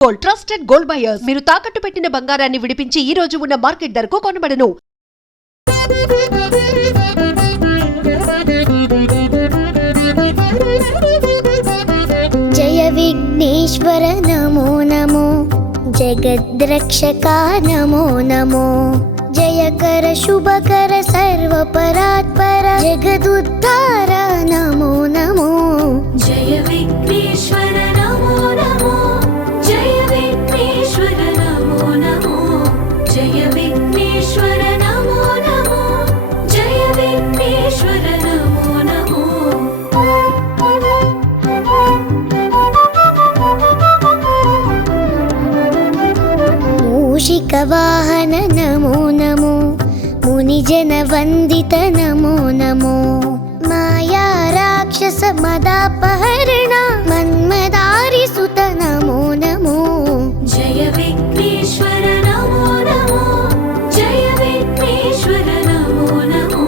Gold trusted gold buyers మీరు తాకట్టు పెట్టిన బంగారాన్ని విడిపించి ఈ రోజు ఉన్న మార్కెట్ ధరకు కొనబడను. జయ విఘ్నేశ్వర నమో నమో, జగద్రక్షక నమో నమో, జయకర శుభకర సర్వపరాత్పర జగదుద్ధార నమో నమో. జయ విఘ్నేశ్వర నమో నమో, జయ విఘ్నేశ్వర నమో నమో, జయ విఘ్నేశ్వర నమో నమో, జయ విఘ్నేశ్వర నమో నమో. మూషిక వాహన నమో నమో, మునిజన వందిత నమో నమో, మాయా రాక్షస మదాపహరణ మన్మదారి సుత నమో నమో. జయ విఘ్నేశ్వర నమో నమో, జయ విఘ్నేశ్వర నమో నమో,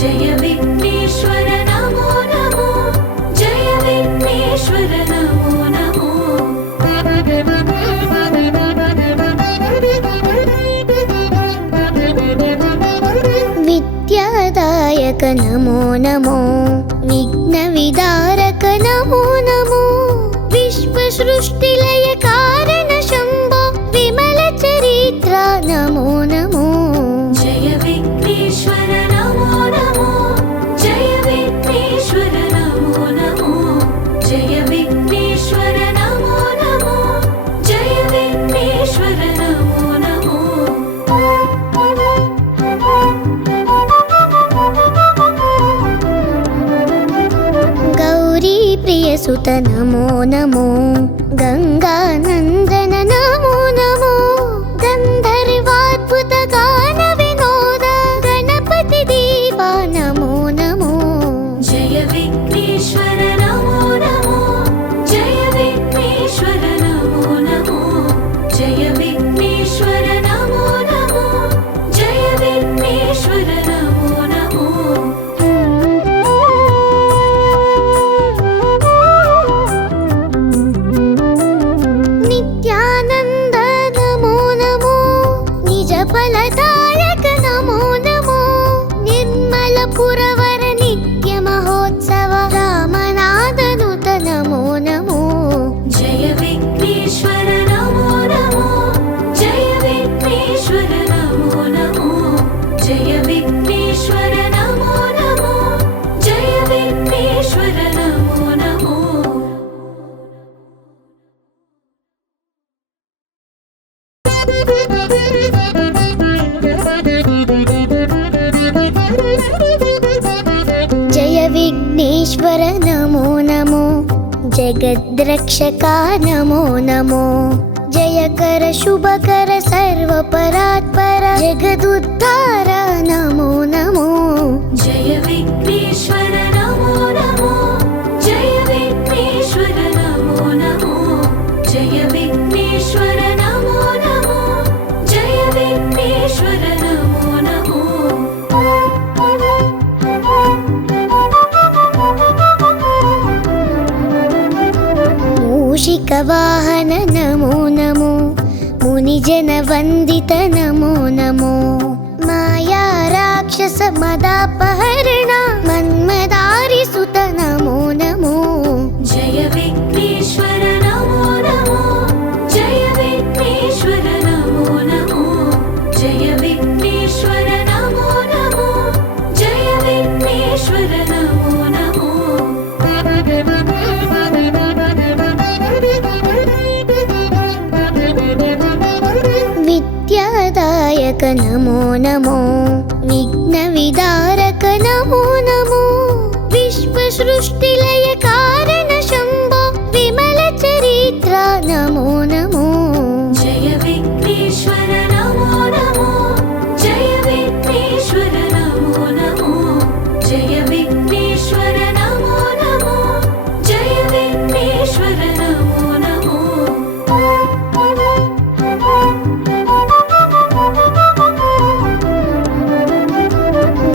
జయ విఘ్నేశ్వర నమో నమో, జయ విఘ్నేశ్వర నమో నమో. విద్యాదాయక నమో నమో, విఘ్న విదారక నమో నమో, విశ్వ సృష్టిలయ కారణ శంభో విమల చరిత్ర నమో నమో. జయ విఘ్నేశ్వర నమో నమో, జయ విఘ్నేశ్వర నమో నమో, జయ విఘ్నేశ్వర నమో నమో, జయ విఘ్నేశ్వర నమో నమో. గౌరీ ప్రియ సుత నమో నమో, గంగానందన నమో నమో, గంధర్వాద్భుత గాన వినోద గణపతి దేవా నమో నమో. జయ విఘ్నేశ్వర నమో నమో, జయ విఘ్నేశ్వర నమో నమో, జయ విఘ్నేశ్వర నమో నమో, జయ విఘ్నేశ్వర నమో నమో. నిత్యానంద నమో నమో, నిజ ఫలదాయక నమో నమో, నిర్మల పురవర నిత్య మహోత్సవ రామనాథనుత నమో నమో. జయ విఘ్నేశ్వర నమో నమో, జయ విఘ్నేశ్వర నమో నమో, జయ విఘ్నేశ్వర నమో నమో, జయ విఘ్నేశ్వర నమో నమో. జయ విఘ్నేశ్వర నమో నమో, జగద్రక్షక నమో నమో, జయకర శుభకర సర్వపరాత్పర జగదుద్ధార నమో నమో. జయ విఘ్నేశ్వర నమో నమో, జయ విఘ్నేశ్వర నమో నమో, జయ విఘ్నేశ్వర నమో నమో, జయ విఘ్నేశ్వర నమో నమో. మూషిక వాహన నమో నమో, మునిజన వందిత నమో నమో, మాయా రాక్షస మదాపహరణ మన్మదారి సుత నమో నమో. జయ విఘ్నేశ్వర నమో నమో, జయ విఘ్నేశ్వర నమో నమో, జయ విఘ్నేశ్వర నమో నమో, జయ విఘ్నేశ్వర నమో నమో. విద్యాదాయక నమో నమో, విఘ్న విదారక నమో నమో, విశ్వ సృష్టిలయ కారణ శంభో విమల చరిత్ర నమో నమో. జయ విఘ్నేశ్వర నమో నమో, జయ విఘ్నేశ్వర నమో నమో, జయ విఘ్నేశ్వర నమో నమో, జయ విఘ్నేశ్వర నమో నమో.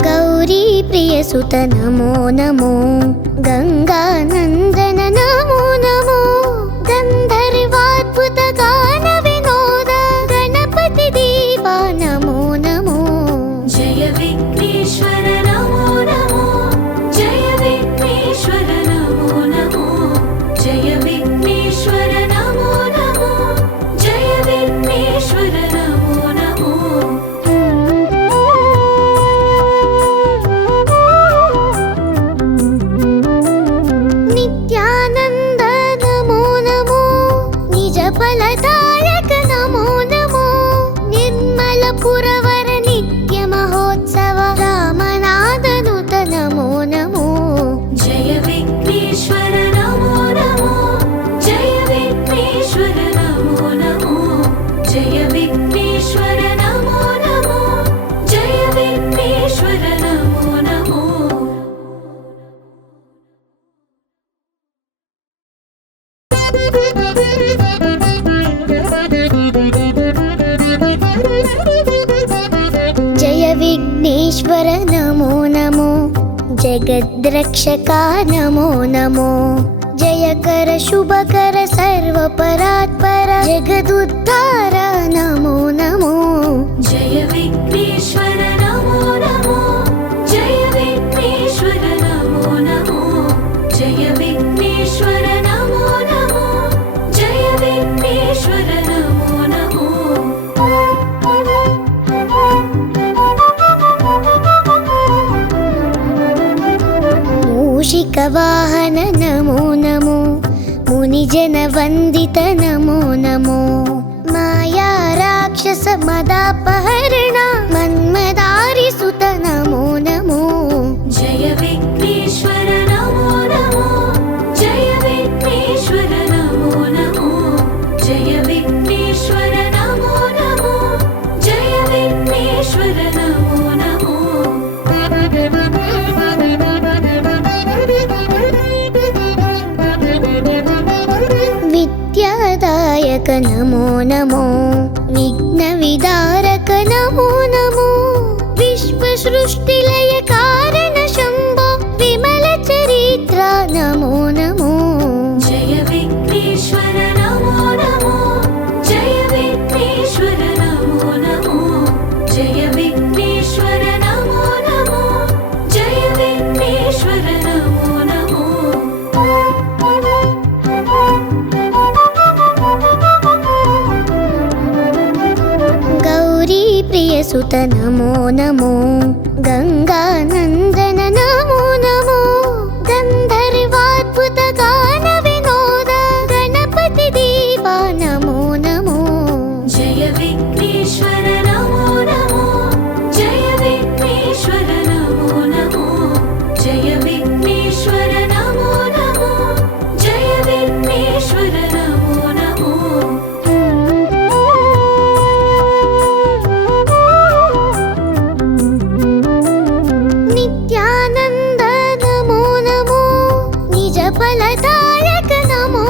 గౌరీ ప్రియ సుత నమో నమో, గంగానందన నమో నమో, గంధర్వాద్భుత फलदायक नमो नमो निर्मल पुरवर नित्य महोत्सव रामनादनुत नमो नमो जय विघ्नेश्वर नमो नमो जय विघ्नेश्वर नमो नमो जय विघ्नेश्वर नमो नमो जय विघ्नेश्वर नमो नमो जय विघ्नेश्वर नमो नमो जगद्रक्षका नमो नमो जयकर शुभकर सर्वपरात्पर जगदुद्धार नमो नमो जय विघ्नेश्वर नमो नमो जय विघ्नेश्वर नमो नमो जय विघ्नेश्वर नमो नमो जय विघ्नेश्वर नमो नमो मूषिकवाहन नमो नमो मुनिजन वन्दित नमो नमो माया राक्षस मदापहरण मन्मदारि सुत नमो नमो जय विघ्नेश्वर नमो नमो जय विघ्नेश्वर नमो नमो जय विघ्नेश्वर नमो नमो जय विघ्नेश्वर नमो नमो विद्यादायक नमो नमो विघ्नविदारक नमो नमो विश्वसृष्टिलय कारण शम्भो विमल चरित्र नमो नमो जय विघ्नेश्वर नमो नमो जय विघ्नेश्वर नमो नमो जय विघ्नेश्वर नमो नमो जय विघ्नेश्वर नमो नमो गौरी प्रियसुत नमो नमो गंगानंदन नमो नमो गंधर्वाद्भुत गान विनोद गणपति देवा नमो नमो जय विघ्नेश्वर नमो नमो जय विघ्नेश्वर नमो नमो जय विघ्नेश्वर नमो नमो जय विघ्नेश्वर नमो नमो नित्यानंद नमो नमो निज फलदायक नमो